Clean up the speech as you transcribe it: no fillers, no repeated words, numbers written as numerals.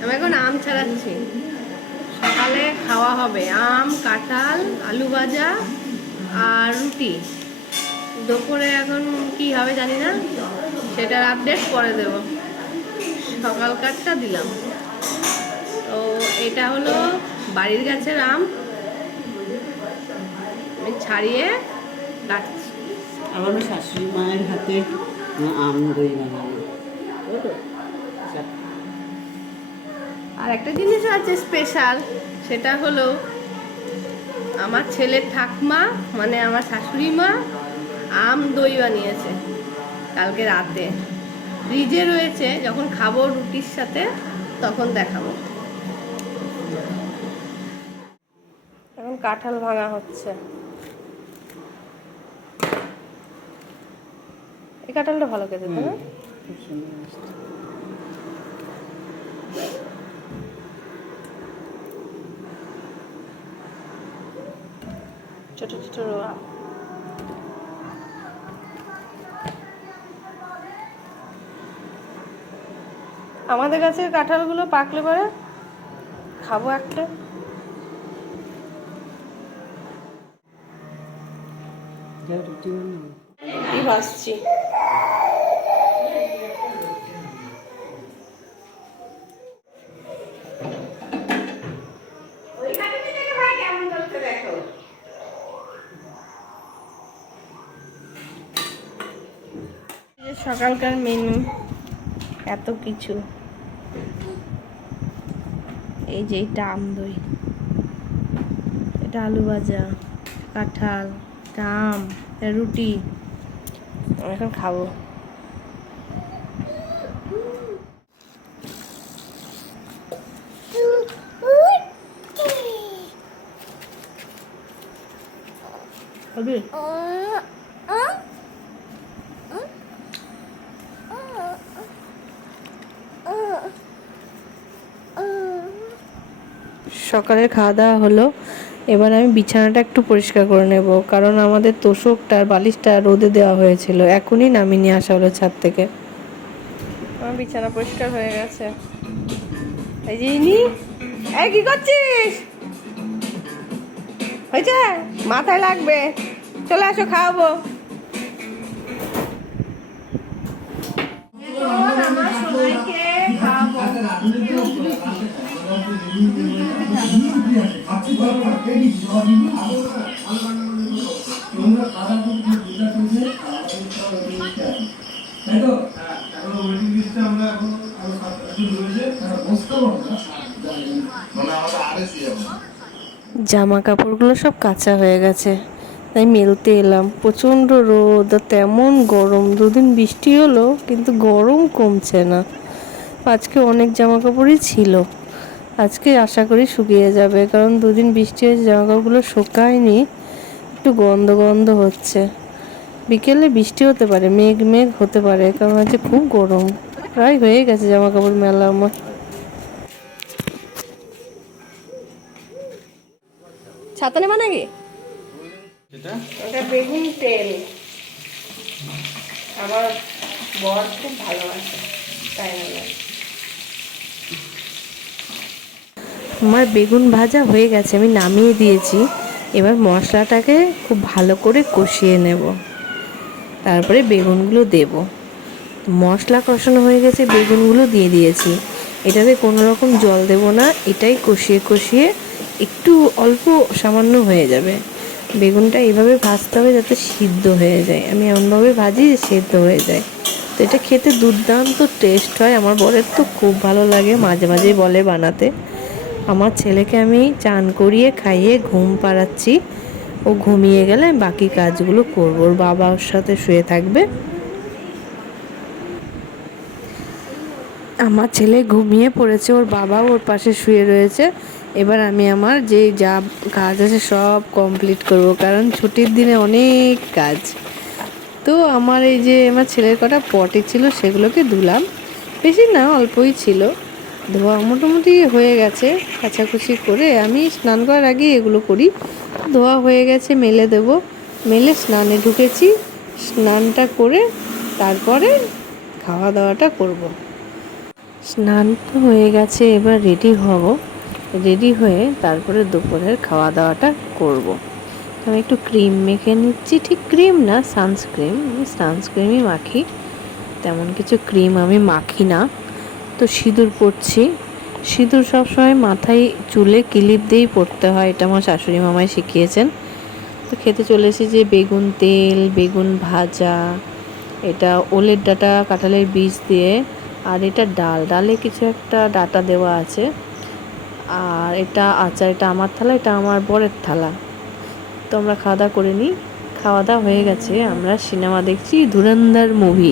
আমি এখন আম ছাড়াচ্ছি। সকালে খাওয়া হবে আম, কাঁঠাল, আলু ভাজা আর রুটি। দুপুরে এখন কি হবে জানি না, সেটার আপডেট পরে দেব। সকালকারটা দিলাম। তো এটা হলো বাড়ির গাছের আম, আমি ছাড়িয়ে কাটছি। আমার শাশুড়ি মায়ের হাতে আম দই বানানো। আর একটা জিনিস আছে স্পেশাল, সেটা হলো আমার ছেলের ঠাকমা মানে আমার শাশুড়ি মা আম দই বানিয়েছে কালকে রাতে। ফ্রিজে রয়েছে, যখন খাবো রুটির সাথে তখন দেখাবো। এখন কাঁঠাল ভাঙা হচ্ছে। এই কাঁঠালটা ভালো খেতে, তাই না? খুব সুন্দর মিষ্টি। ছোট ছোট রোয়া। আমাদের গাছের কাঁঠালগুলো পাকলে পরে খাবো একটা। রুটি বানাবো। রুটি ভাজছি। সকালকার মেনু এত কিছু। এই যে এটা আম দই, এটা আলু ভাজা, কাঁঠাল, এটা আম, এটা রুটি। আমি এখন খাবো। খাবি? সকালের খাওয়া দাওয়া হলো। এবার আমি বিছানাটা একটু পরিষ্কার করে নেব, কারণ আমাদের তোষকটা আর বালিশটা রোদে দেওয়া হয়েছিল, এখনই নামিয়ে নিয়ে আসা হলো ছাদ থেকে। আমার বিছানা পরিষ্কার হয়ে গেছে। এই যে ইনি, এই কি করছিস? হয়েছে, মাথায় লাগবে, চলে আসো খাওয়াবো। আমার সবাইকে খাওয়াবো। জামা কাপড়গুলো সব কাঁচা হয়ে গেছে, তাই মেলতে এলাম। প্রচণ্ড রোদ, তেমন গরম। দুদিন বৃষ্টি হলো কিন্তু গরম কমছে না। আজকে অনেক জামা কাপড়ই ছিল, আজকে আশা করি শুকিয়ে যাবে, কারণ দুদিন বৃষ্টি হয়েছে জামা কাপড়গুলো শুকায়নি, একটু গন্ধ গন্ধ হচ্ছে। বিকেলে বৃষ্টি হতে পারে, মেঘ মেঘ হতে পারে, কারণ আজকে খুব গরম। প্রায় হয়ে গেছে জামা কাপড় মেলা আমার। ছাতা নেবা নাকি? ওটা বেগুন তেল আমার বর খুব ভালোবাসে, তাই না? আমার বেগুন ভাজা হয়ে গেছে, আমি নামিয়ে দিয়েছি। এবার মশলাটাকে খুব ভালো করে কষিয়ে নেব, তারপরে বেগুনগুলো দেব। মশলা কষানো হয়ে গেছে, বেগুনগুলো দিয়ে দিয়েছি। এটাতে কোনো রকম জল দেব না, এটাই কষিয়ে কষিয়ে একটু অল্প সামান্য হয়ে যাবে। বেগুনটা এইভাবে ভাজতে হবে যাতে সিদ্ধ হয়ে যায়, আমি এমনভাবে ভাজি যে সিদ্ধ হয়ে যায়। তো এটা খেতে দুর্দান্ত টেস্ট হয়, আমার বরের তো খুব ভালো লাগে, মাঝে মাঝে বলে বানাতে। আমার ছেলেকে আমি চান করিয়ে খাইয়ে ঘুম পাড়াচ্ছি, ও ঘুমিয়ে গেলে আমি বাকি কাজগুলো করবো। ওর বাবা ওর সাথে শুয়ে থাকবে। আমার ছেলে ঘুমিয়ে পড়েছে, ওর বাবাও ওর পাশে শুয়ে রয়েছে। এবার আমি আমার যে যা কাজ আছে সব কমপ্লিট করব, কারণ ছুটির দিনে অনেক কাজ। তো আমার এই যে আমার ছেলের কটা পটি ছিল সেগুলোকে ধুলাম, বেশি না অল্পই ছিল। ধোয়া মোটামুটি হয়ে গেছে, কাচাকুচি করে আমি স্নান করার আগে এগুলো করি। ধোয়া হয়ে গেছে, মেলে দেব। মেলে স্নানে ঢুকেছি, স্নানটা করে তারপরে খাওয়া দাওয়াটা করব। স্নান তো হয়ে গেছে, এবার রেডি হব। রেডি হয়ে তারপরে দুপুরের খাওয়া দাওয়াটা করব। আমি একটু ক্রিম মেখে নিচ্ছি, ঠিক ক্রিম না, সানস্ক্রিন। আমি সানস্ক্রিনই মাখি, তেমন কিছু ক্রিম আমি মাখি না। তো সিঁদুর পরছি। সিঁদুর সবসময় মাথায় চুলে ক্লিপ দিয়েই পরতে হয়, এটা আমার শাশুড়ি মামাই শিখিয়েছেন। তো খেতে চলে এসেছি যে বেগুন তেল, বেগুন ভাজা, এটা ওলের ডাঁটা কাঁঠালের বীজ দিয়ে, আর এটা ডালে কিছু একটা ডাটা দেওয়া আছে, আর এটা আচার। এটা আমার থালা, এটা আমার বরের থালা। তো আমরা খাওয়া দাওয়া করে নিই। খাওয়া দাওয়া হয়ে গেছে, আমরা সিনেমা দেখছি, ধুরন্ধর মুভি।